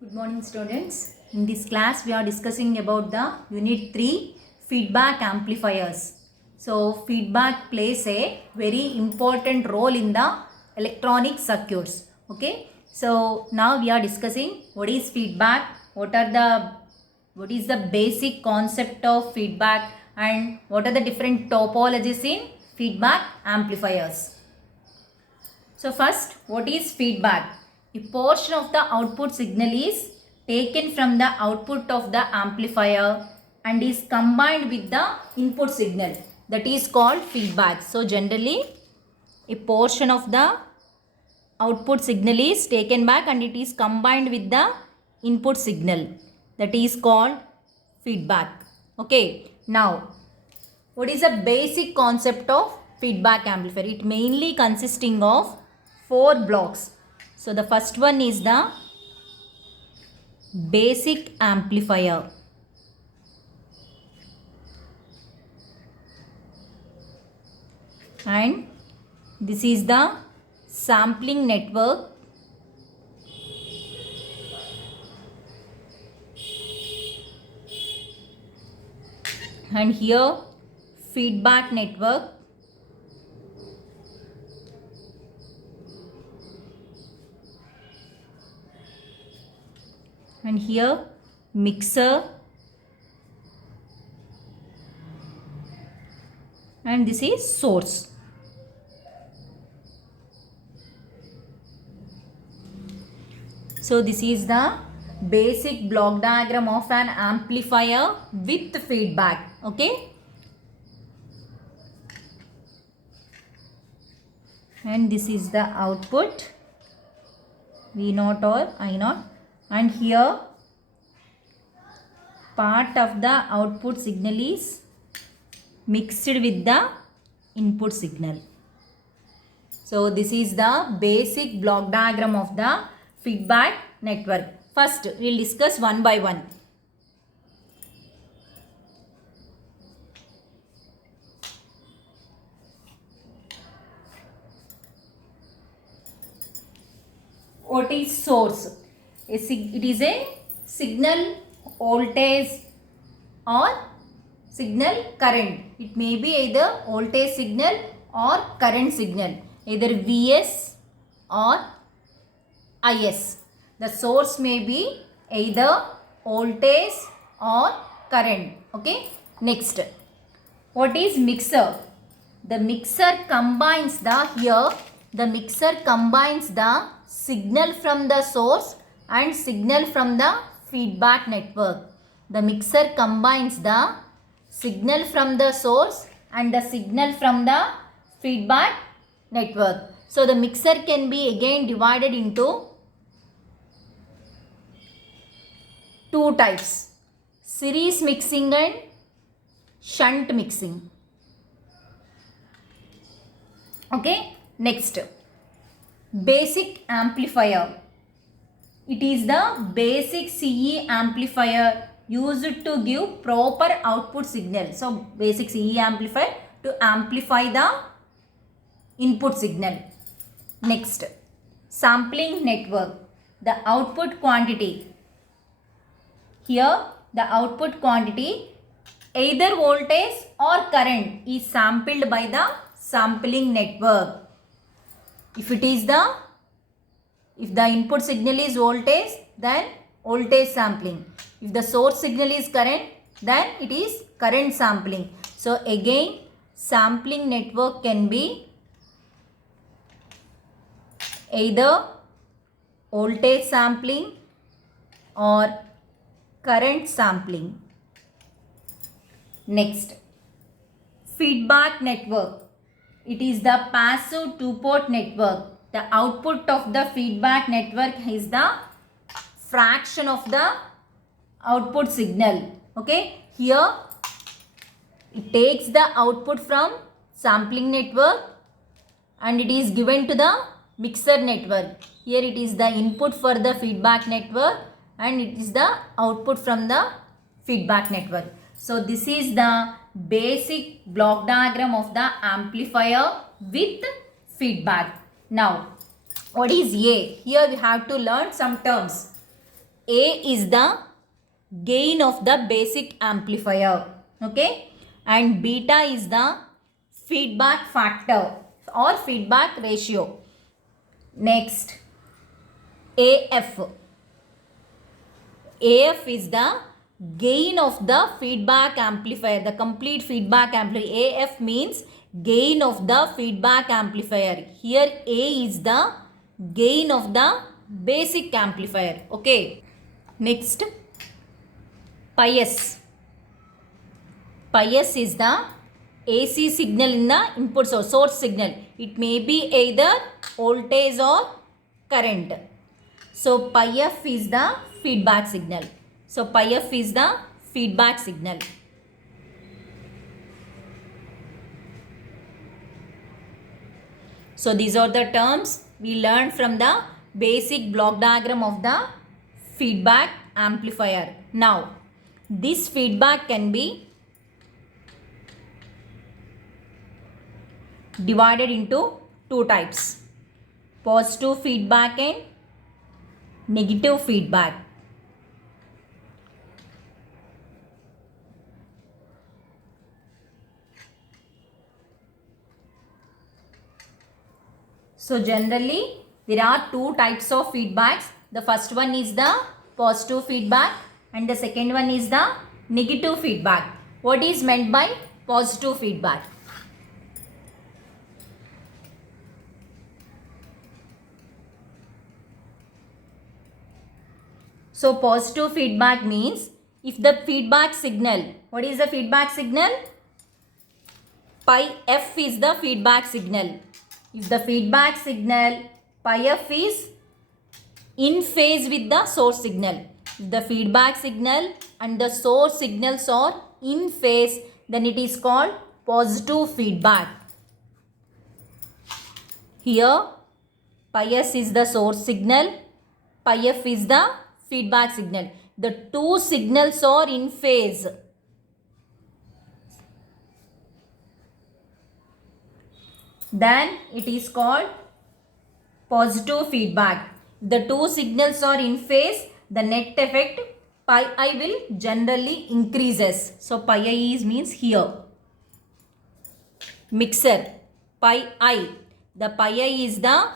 Good morning students. In this class we are discussing about the unit 3 feedback amplifiers. So feedback plays a very important role in the electronic circuits. Okay. So now we are discussing what is feedback, what is the basic concept of feedback and what are the different topologies in feedback amplifiers. So first, what is feedback? A portion of the output signal is taken from the output of the amplifier and is combined with the input signal. That is called feedback. So generally, a portion of the output signal is taken back and it is combined with the input signal. That is called feedback. Okay. Now, what is the basic concept of feedback amplifier? It mainly consisting of 4 blocks. So the first one is the basic amplifier. And this is the sampling network. And here feedback network. And here mixer, and this is source. So this is the basic block diagram of an amplifier with feedback. Okay. And this is the output V0 or I0. And here part of the output signal is mixed with the input signal. So this is the basic block diagram of the feedback network. First we will discuss one by one. What is source? It is a signal voltage or signal current. It may be either voltage signal or current signal, either Vs or Is. The source may be either voltage or current. Okay. Next, what is mixer? The mixer combines the signal from the source and signal from the feedback network. The mixer combines the signal from the source and the signal from the feedback network. So the mixer can be again divided into 2 types: series mixing and shunt mixing. Okay. Next, basic amplifier. It is the basic CE amplifier used to give proper output signal. So basic CE amplifier to amplify the input signal. Next, sampling network. The output quantity. Here the output quantity, either voltage or current, is sampled by the sampling network. If the input signal is voltage, then voltage sampling. If the source signal is current, then it is current sampling. So again, sampling network can be either voltage sampling or current sampling. Next, feedback network. It is the passive 2-port network. The output of the feedback network is the fraction of the output signal. Okay. Here it takes the output from sampling network and it is given to the mixer network. Here it is the input for the feedback network and it is the output from the feedback network. So this is the basic block diagram of the amplifier with feedback. Now, what is A? Here we have to learn some terms. A is the gain of the basic amplifier, okay, and beta is the feedback factor or feedback ratio. Next, AF. AF is the gain of the feedback amplifier, the complete feedback amplifier. AF means gain of the feedback amplifier. Here A is the gain of the basic amplifier, okay. Next, 𝝅s. 𝝅s is the AC signal in the input source signal. It may be either voltage or current. So 𝝅f is the feedback signal. So 𝝅f is the feedback signal. So these are the terms we learned from the basic block diagram of the feedback amplifier. Now, this feedback can be divided into two types: positive feedback and negative feedback. So generally there are two types of feedbacks. The first one is the positive feedback and the second one is the negative feedback. What is meant by positive feedback? So positive feedback means if the feedback signal, what is the feedback signal? Pi f is the feedback signal. If the feedback signal pi f is in phase with the source signal, if the feedback signal and the source signals are in phase, then it is called positive feedback. Here pi s is the source signal, pi f is the feedback signal. The two signals are in phase. Then it is called positive feedback. The two signals are in phase, the net effect pi I will generally increases. So pi I is means here. Mixer pi I. The pi I is the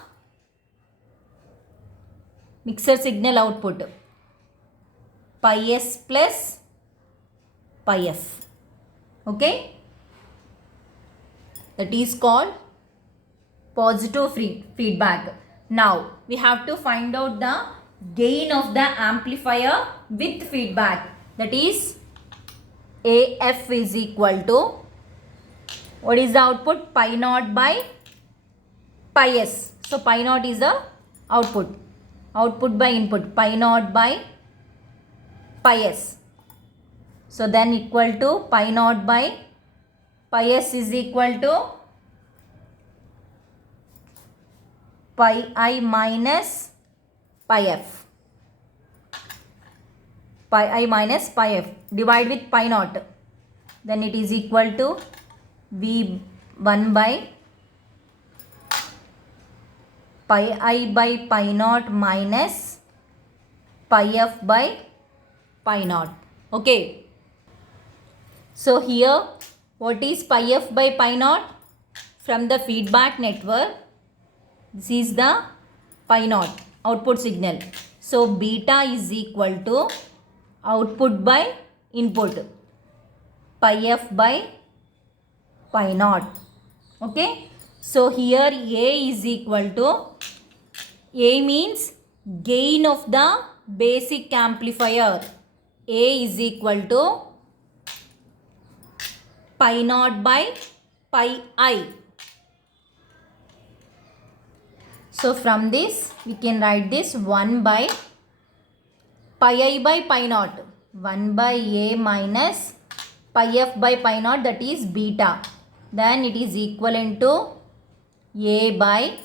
mixer signal output. Pi s plus pi f. Okay. That is called positive feedback. Now we have to find out the gain of the amplifier with feedback. That is AF is equal to, what is the output? Pi naught by pi s. So pi naught is the output. Output by input. Pi naught by pi s. So then equal to pi naught by pi s is equal to pi I minus pi f. Pi I minus pi f. Divide with pi naught. Then it is equal to V1 by pi I by pi naught minus pi f by pi naught. Okay. So here what is pi f by pi naught? From the feedback network, this is the pi naught output signal. So beta is equal to output by input, pi f by pi naught. Okay. So here A is equal to, A means gain of the basic amplifier. A is equal to pi naught by pi I. So from this we can write this 1 by pi I by pi naught. 1 by A minus pi f by pi naught, that is beta. Then it is equivalent to A by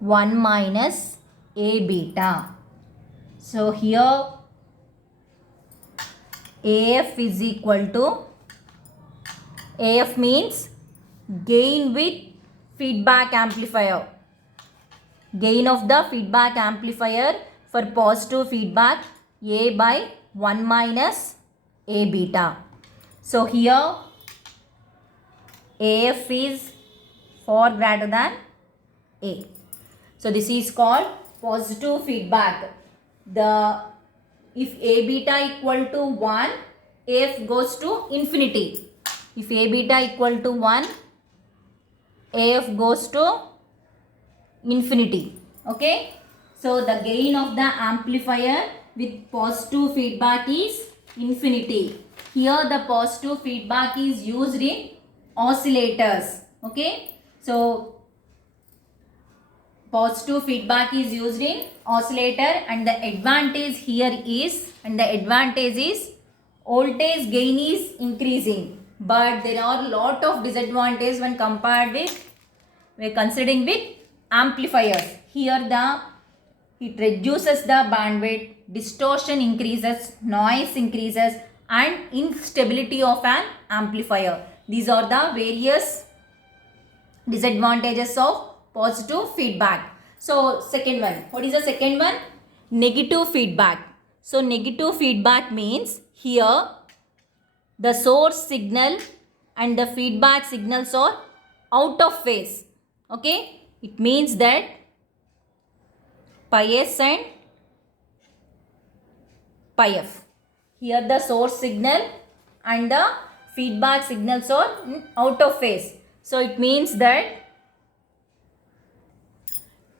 1 minus A beta. So here AF is equal to, AF means gain with feedback amplifier. Gain of the feedback amplifier For positive feedback, A by 1 minus A beta. So here AF is far greater than A. So this is called positive feedback. If A beta equal to 1, AF goes to infinity. If A beta equal to 1, AF goes to infinity. Okay. So the gain of the amplifier with positive feedback is infinity. Here the positive feedback is used in oscillators. Okay. So positive feedback is used in oscillator, and the advantage here is, voltage gain is increasing. But there are lot of disadvantages when compared with, we are considering with amplifiers. Here it reduces the bandwidth, distortion increases, noise increases, and instability of an amplifier. These are the various disadvantages of positive feedback. So second one, what is the second one? Negative feedback. So negative feedback means here the source signal and the feedback signals are out of phase. Okay, it means that pi s and pi f. Here the source signal and the feedback signals are out of phase. So it means that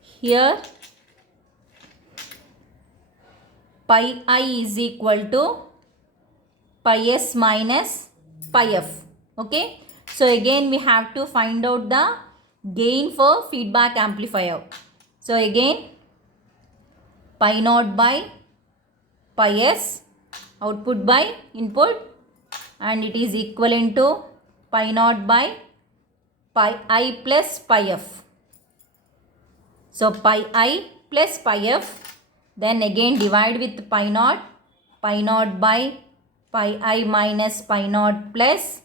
here pi I is equal to pi s minus pi f. Okay. So again we have to find out the gain for feedback amplifier. So again pi naught by pi s, output by input, and it is equivalent to pi naught by pi I plus pi f. So pi I plus pi f, then again divide with pi naught by pi I minus pi naught plus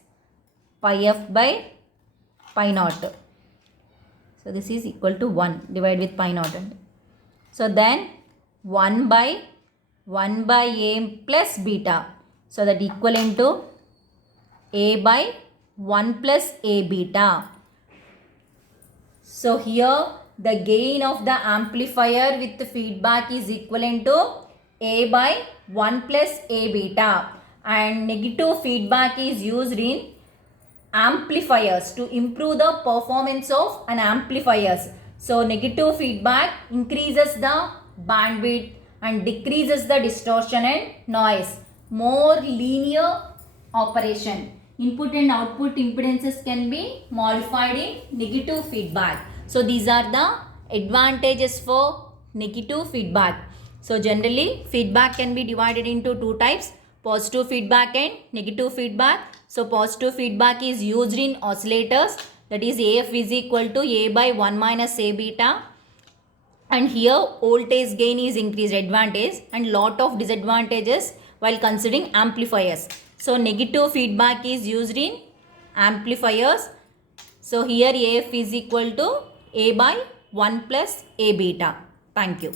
pi f by pi naught. So this is equal to 1, divide with pi naught. So then 1 by A plus beta. So that equivalent to A by 1 plus A beta. So here the gain of the amplifier with the feedback is equivalent to A by 1 plus A beta, and negative feedback is used in amplifiers to improve the performance of an amplifiers. So negative feedback increases the bandwidth and decreases the distortion and noise. More linear operation. Input and output impedances can be modified in negative feedback. So these are the advantages for negative feedback. So generally feedback can be divided into two types: positive feedback and negative feedback. So positive feedback is used in oscillators, that is AF is equal to A by 1 minus A beta, and here voltage gain is increased, advantage, and lot of disadvantages while considering amplifiers. So negative feedback is used in amplifiers. So here AF is equal to A by 1 plus A beta. Thank you.